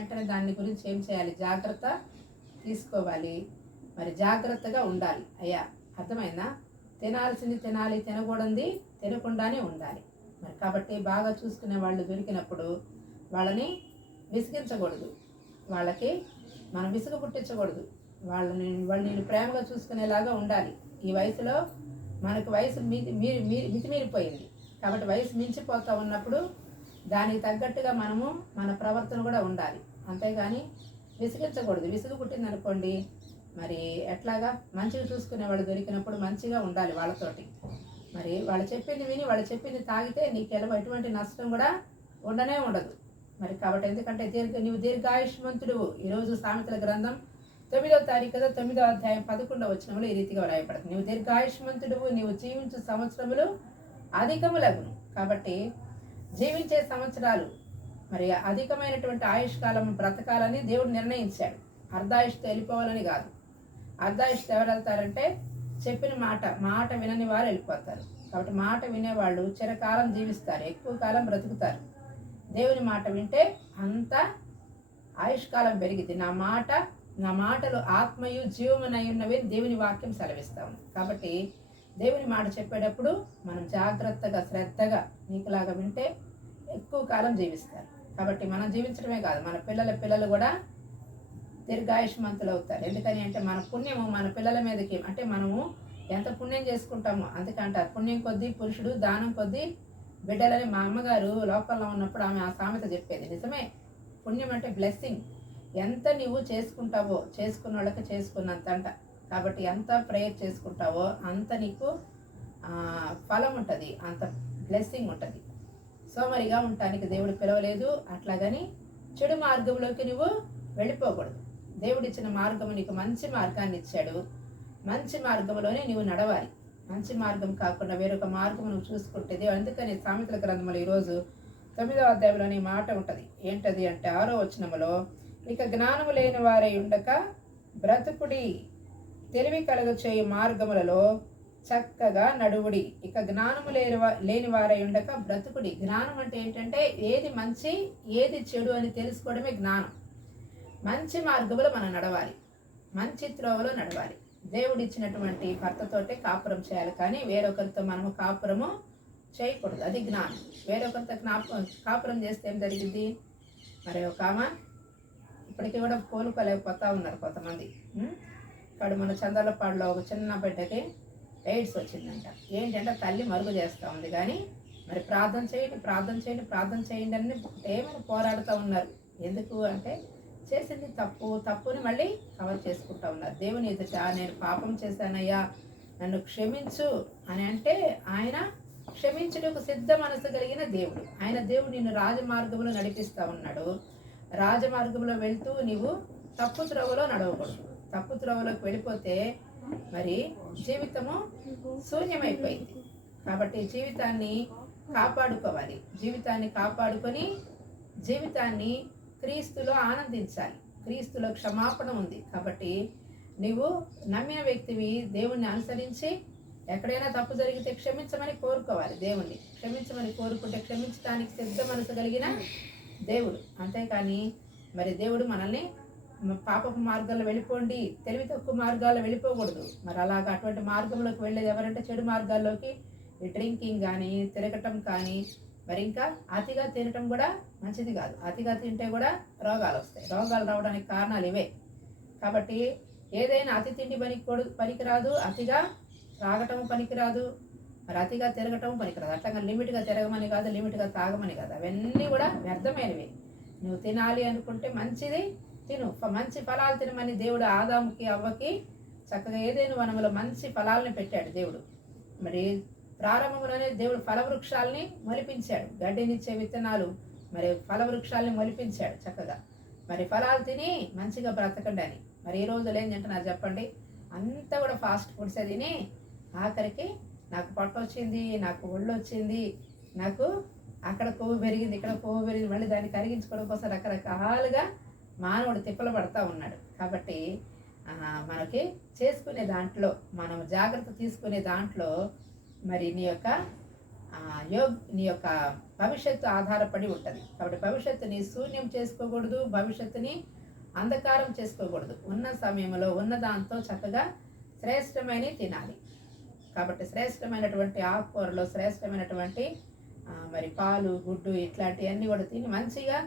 వెంటనే దాని గురించి ఏం చేయాలి, జాగ్రత్త తీసుకోవాలి, మరి జాగ్రత్తగా ఉండాలి. అయ్యా అర్థమైందా? తినాల్సింది తినాలి, తినకూడదు తినకుండానే ఉండాలి. మరి కాబట్టి బాగా చూసుకునే వాళ్ళు దొరికినప్పుడు వాళ్ళని విసిగించకూడదు, వాళ్ళకి మనం విసుగు పుట్టించకూడదు, వాళ్ళు నేను ప్రేమగా చూసుకునేలాగా ఉండాలి. ఈ వయసులో మనకు వయసు మితిమీరిపోయింది కాబట్టి వయసు మించిపోతూ ఉన్నప్పుడు దానికి తగ్గట్టుగా మనము మన ప్రవర్తన కూడా ఉండాలి. అంతేగాని విసిగించకూడదు. విసుగు పుట్టిందనుకోండి మరి ఎట్లాగా? మంచిగా చూసుకునే వాళ్ళు దొరికినప్పుడు మంచిగా ఉండాలి వాళ్ళతోటి. మరి వాళ్ళు చెప్పింది విని వాళ్ళు చెప్పింది తాగితే నీకు ఎటువంటి నష్టం కూడా ఉండనే ఉండదు. మరి కాబట్టి ఎందుకంటే నీవు దీర్ఘాయుష్మంతుడు. ఈరోజు సామెతల గ్రంథం 9వ తారీఖు కదా, 9వ అధ్యాయం 11వ వచనంలో ఈ రీతిగా వ్రాయబడుతుంది. నీవు దీర్ఘాయుష్మంతుడువు, నీవు జీవించు సంవత్సరములు అధికములగును. కాబట్టి జీవించే సంవత్సరాలు మరి అధికమైనటువంటి ఆయుష్కాలం బ్రతకాలని దేవుడు నిర్ణయించాడు. అర్ధాయుష్తో వెళ్ళిపోవాలని కాదు. అర్ధాయుష్తో ఎవరు వెళ్తారంటే చెప్పిన మాట వినని వారు వెళ్ళిపోతారు. కాబట్టి మాట వినేవాళ్ళు చిరకాలం జీవిస్తారు, ఎక్కువ కాలం బ్రతుకుతారు. దేవుని మాట వింటే అంత ఆయుష్కాలం పెరిగింది. నా మాటలు ఆత్మయు జీవమునై ఉన్నవి దేవుని వాక్యం సెలవిస్తాము. కాబట్టి దేవుని మాట చెప్పేటప్పుడు మనం జాగ్రత్తగా శ్రద్ధగా నీకులాగా వింటే ఎక్కువ కాలం జీవిస్తారు. కాబట్టి మనం జీవించడమే కాదు, మన పిల్లలు కూడా దీర్ఘాయుష్మంతులు అవుతారు. ఎందుకని అంటే మన పుణ్యము మన పిల్లల మీదకి, అంటే మనము ఎంత పుణ్యం చేసుకుంటామో అందుకంటారు, పుణ్యం కొద్దీ పురుషుడు దానం కొద్దీ బిడ్డలని. మా అమ్మగారు లోకంలో ఉన్నప్పుడు ఆమె ఆ సామెత చెప్పేది నిజమే. పుణ్యం అంటే బ్లెస్సింగ్. ఎంత నీవు చేసుకుంటావో చేసుకున్న వాళ్ళకి చేసుకున్నంత అంట. కాబట్టి ఎంత ప్రేయర్ చేసుకుంటావో అంత నీకు ఫలం ఉంటుంది, అంత బ్లెస్సింగ్ ఉంటుంది. సోమరిగా ఉండటానికి దేవుడు పిలవలేదు. అట్లాగని చెడు మార్గంలోకి నువ్వు వెళ్ళిపోకూడదు. దేవుడిచ్చిన మార్గము నీకు మంచి మార్గాన్ని ఇచ్చాడు. మంచి మార్గంలోనే నువ్వు నడవాలి. మంచి మార్గం కాకుండా వేరొక మార్గం నువ్వు చూసుకుంటేది. అందుకని సామెతల గ్రంథంలో ఈరోజు 9వ అధ్యాయంలోని మాట ఉంటుంది. ఏంటది అంటే 6వ వచనములో, ఇక జ్ఞానము లేని వారై ఉండక బ్రతుకుడి, తెలివి కలుగ చేయు మార్గములలో చక్కగా నడువుడి. ఇక జ్ఞానము లేని వారై ఉండక బ్రతుకుడి. జ్ఞానం అంటే ఏంటంటే ఏది మంచి ఏది చెడు అని తెలుసుకోవడమే జ్ఞానం. మంచి మార్గంలో మనం నడవాలి, మంచి త్రోవలో నడవాలి. దేవుడిచ్చినటువంటి భర్తతోటే కాపురం చేయాలి, కానీ వేరొకరితో మనము కాపురము చేయకూడదు. అది జ్ఞానం. వేరొకరితో కాపురం చేస్తే ఏం జరిగింది? మరి ఒక ఆమె ఇప్పటికీ కూడా కోలుకోలేకపోతా ఉన్నారు కొంతమంది. ఇక్కడ మన చందలపాడులో ఒక చిన్న బిడ్డకి ఎయిడ్స్ వచ్చిందంట. ఏంటంటే తల్లి మరుగు చేస్తూ ఉంది, కానీ మరి ప్రార్థన చేయండి అని ఏమైనా పోరాడుతూ ఉన్నారు. ఎందుకు అంటే చేసింది తప్పుని మళ్ళీ కవర్ చేసుకుంటా ఉన్నారు. దేవుని ఎదుట నేను పాపం చేశానయ్యా నన్ను క్షమించు అని అంటే ఆయన క్షమించుటకు సిద్ధ మనసు కలిగిన దేవుడు. ఆయన దేవుడు నిన్ను రాజమార్గంలో నడిపిస్తూ ఉన్నాడు. రాజమార్గంలో వెళ్తూ నీవు తప్పు త్రోవలో నడవకూడదు. తప్పు త్రోవలోకి వెళ్ళిపోతే మరి జీవితము శూన్యమైపోయింది. కాబట్టి జీవితాన్ని కాపాడుకోవాలి. జీవితాన్ని కాపాడుకొని జీవితాన్ని క్రీస్తులో ఆనందించాలి. క్రీస్తులో క్షమాపణ ఉంది. కాబట్టి నువ్వు నమ్మిన వ్యక్తివి, దేవుణ్ణి అనుసరించి ఎక్కడైనా తప్పు జరిగితే క్షమించమని కోరుకోవాలి. దేవుణ్ణి క్షమించమని కోరుకుంటే క్షమించడానికి సిద్ధ మనసు కలిగిన దేవుడు. అంతేకాని మరి దేవుడు మనల్ని పాపపు మార్గాల్లో వెళ్ళిపోండి, తెలివి తక్కువ మార్గాల్లో వెళ్ళిపోకూడదు. మరి అలాగా అటువంటి మార్గంలోకి వెళ్ళేది ఎవరంటే చెడు మార్గాల్లోకి, ఈ డ్రింకింగ్ కానీ తిరగటం కానీ, మరి ఇంకా అతిగా తినటం కూడా మంచిది కాదు. అతిగా తింటే కూడా రోగాలు వస్తాయి. రోగాలు రావడానికి కారణాలు ఇవే. కాబట్టి ఏదైనా అతి తిండి పనికిరాదు, అతిగా తాగటం పనికిరాదు, మరి అతిగా తిరగటం పనికిరాదు. అట్లాగా లిమిట్గా తిరగమని కాదు, లిమిట్గా తాగమని కాదు. అవన్నీ కూడా వ్యర్థమైనవి. నువ్వు తినాలి అనుకుంటే మంచిది తిను, మంచి ఫలాలు తినమని దేవుడు ఆదాముకి అవ్వకి చక్కగా ఏదైనా వనములో మంచి ఫలాలను పెట్టాడు దేవుడు. మరి ప్రారంభంలోనే దేవుడు ఫలవృక్షాలని మొలిపించాడు. గడ్డినిచ్చే విత్తనాలు మరి ఫలవృక్షాలని మొలిపించాడు చక్కగా. మరి ఫలాలు తిని మంచిగా బ్రతకండి అని. మరి ఈ రోజులు ఏం తింటున్నారు చెప్పండి? అంతా కూడా ఫాస్ట్ ఫుడ్స్ తిని ఆఖరికి నాకు పొట్ట వచ్చింది, నాకు ఒళ్ళు వచ్చింది, నాకు అక్కడ కొవ్వు పెరిగింది, ఇక్కడ కొవ్వు పెరిగింది, మళ్ళీ దాన్ని కరిగించుకోవడం కోసం రకరకాలుగా మానవుడు తిప్పలు పడతా ఉన్నాడు. కాబట్టి మనకి చేసుకునే దాంట్లో మనం జాగ్రత్త తీసుకునే దాంట్లో మరి నీ యొక్క నీ యొక్క భవిష్యత్తు ఆధారపడి ఉంటుంది. కాబట్టి భవిష్యత్తుని శూన్యం చేసుకోకూడదు, భవిష్యత్తుని అంధకారం చేసుకోకూడదు. ఉన్న సమయంలో ఉన్న దాంతో చక్కగా శ్రేష్టమైనవి తినాలి. కాబట్టి శ్రేష్టమైనటువంటి ఆకుకూరలు, శ్రేష్టమైనటువంటి మరి పాలు, గుడ్డు ఇట్లాంటివన్నీ కూడా తిని మంచిగా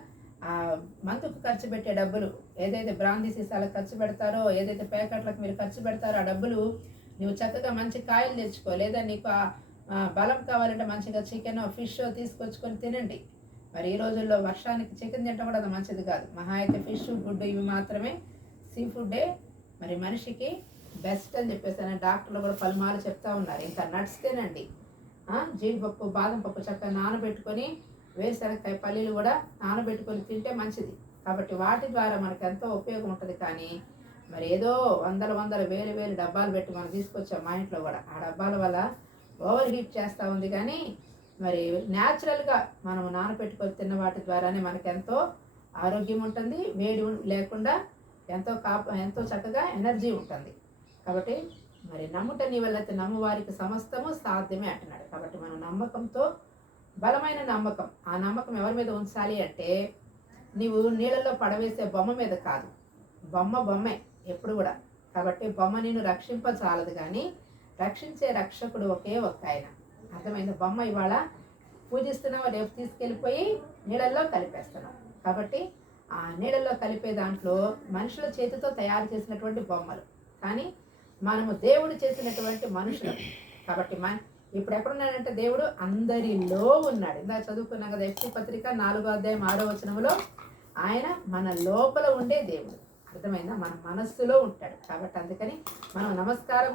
మందుకు ఖర్చు పెట్టే డబ్బులు ఏదైతే బ్రాందీ సీసాలకు ఖర్చు పెడతారో, ఏదైతే ప్యాకెట్లకు మీరు ఖర్చు పెడతారో ఆ డబ్బులు నువ్వు చక్కగా మంచి కాయలు తెచ్చుకో. లేదా నీకు బలం కావాలంటే మంచిగా చికెన్, ఫిష్ తీసుకొచ్చుకొని తినండి. మరి ఈ రోజుల్లో వర్షానికి చికెన్ తినడం కూడా అది మంచిది కాదు. మహా అయితే ఫిష్, గుడ్డు ఇవి మాత్రమే, సీ ఫుడ్డే మరి మనిషికి బెస్ట్ అని చెప్పేసి డాక్టర్లు కూడా పలుమార్లు చెప్తా ఉన్నారు. ఇంకా నట్స్ తినండి, జీడిపప్పు, బాదం పప్పు చక్కగా నానబెట్టుకొని, వేరుశనగకాయ, పల్లీలు కూడా నానబెట్టుకొని తింటే మంచిది. కాబట్టి వాటి ద్వారా మనకు ఎంతో ఉపయోగం ఉంటుంది. కానీ మరి ఏదో వందల వేలు డబ్బాలు పెట్టి మనం తీసుకొచ్చాం మా ఇంట్లో కూడా. ఆ డబ్బాల వల్ల ఓవర్ హీట్ చేస్తూ ఉంది. కానీ మరి న్యాచురల్గా మనం నానబెట్టుకొని తిన్న వాటి ద్వారానే మనకు ఎంతో ఆరోగ్యం ఉంటుంది, వేడి లేకుండా ఎంతో చక్కగా ఎనర్జీ ఉంటుంది. కాబట్టి మరి నమ్ముట నీ వల్లైతే నమ్మువారికి సమస్తము సాధ్యమే అంటున్నాడు. కాబట్టి మనం నమ్మకంతో, బలమైన నమ్మకం, ఆ నమ్మకం ఎవరి మీద ఉంచాలి అంటే నీవు నీళ్ళల్లో పడవేసే బొమ్మ మీద కాదు. బొమ్మే ఎప్పుడు కూడా. కాబట్టి బొమ్మ నేను రక్షింపచాలదు, కానీ రక్షించే రక్షకుడు ఒకే ఒక్క ఆయన. అర్థమైంది? బొమ్మ ఇవాళ పూజిస్తున్నావు, రేపు తీసుకెళ్ళిపోయి నీళ్ళల్లో కలిపేస్తున్నావు. కాబట్టి ఆ నీళ్ళల్లో కలిపే దాంట్లో మనుషుల చేతితో తయారు చేసినటువంటి బొమ్మలు, కానీ మనము దేవుడు చేసినటువంటి మనుషులు. కాబట్టి ఇప్పుడు ఎక్కడున్నాడంటే దేవుడు అందరిలో ఉన్నాడు. ఇందాక చదువుకున్నాం కదా, ఎఫ్సీ పత్రిక 4వ అధ్యాయం 6వ వచనంలో ఆయన మన లోపల ఉండే దేవుడు. అర్థమైందా? మన మనస్సులో ఉంటాడు. కాబట్టి అందుకని మనం నమస్కారం